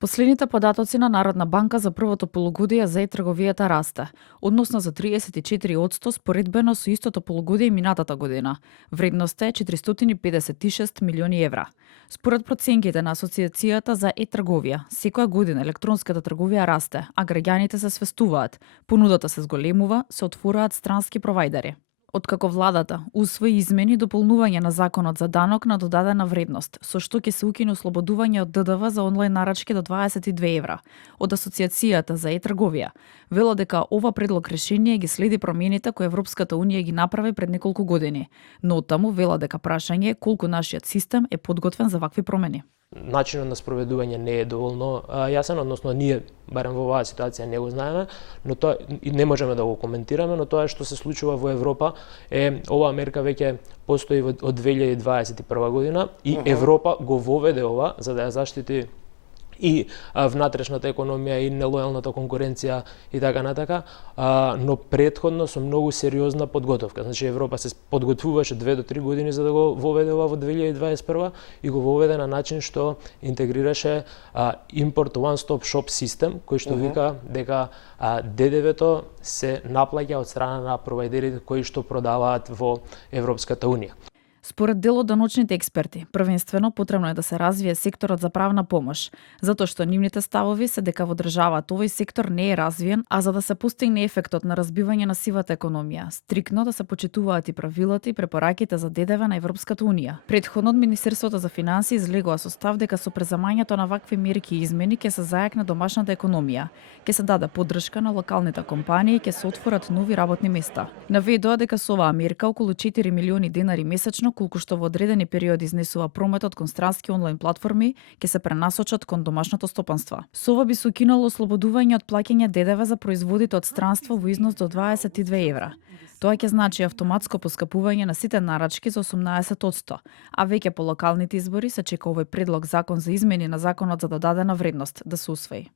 Последните податоци на Народна банка за првото полугодие за трговијата расте, односно за 34% споредбено со истото полугодие минатата година. Вредноста е 456 милиони евра. Според проценките на Асоциацијата за трговија, секоја година електронската трговија расте, а граѓаните се свестуваат, понудата се зголемува, се отвораат странски провајдери. Откако владата усвои измени и дополнување на законот за данок на додадена вредност, со што ќе се укине ослободување од ДДВ за онлайн нарачки до 22 евра. Од Асоциацијата за трговија вело дека ова предлог решение ги следи промените кои Европската унија ги направи пред неколку години, но оттаму вело дека прашање е колку нашиот систем е подготвен за вакви промени. Начинот на спроведување не е доволно јасен, односно ние барем во оваа ситуација не го знаеме, но тоа и не можеме да го коментираме, но тоа што се случува во Европа е оваа мерка веќе постои од 2021 година и Европа го воведе ова за да ја заштити и внатрешната економија и нелојалната конкуренција и така натака, но претходно со многу сериозна подготовка. Значи Европа се подготвуваше 2 до 3 години за да го воведе ова во 2021 и го воведе на начин што интегрираше import one-stop shop систем, кој што вика дека ДДВ-то се наплаќа од страна на провајдерите кои што продаваат во Европската унија. Според дел од научните експерти, првенствено потребно е да се развие секторот за правна помош, затоа што нивните ставови се дека во државата овој сектор не е развиен, а за да се постигне ефектот на разбивање на сивата економија, стрикно да се почитуваат и правилата и препораките за ДДВ на Европската унија. Претходно од Министерството за финансии излегува со став дека со преземањето на вакви мерки и измени ќе се зајакне домашната економија, ќе се даде поддршка на локалните компании и ќе се отворат нови работни места. Наведува дека со оваа мерка околу 4 милиони денари месечно колку што во одредени периоди изнесува прометот кон странски онлайн платформи, ќе се пренасочат кон домашното стопанство. Со ова би се укинало ослободување од плаќање ДДВ за производите од странство во износ до 22 евра. Тоа ќе значи автоматско поскапување на сите нарачки за 18%, а веќе по локалните избори се чека овој предлог закон за измени на законот за додадена вредност да се усвои.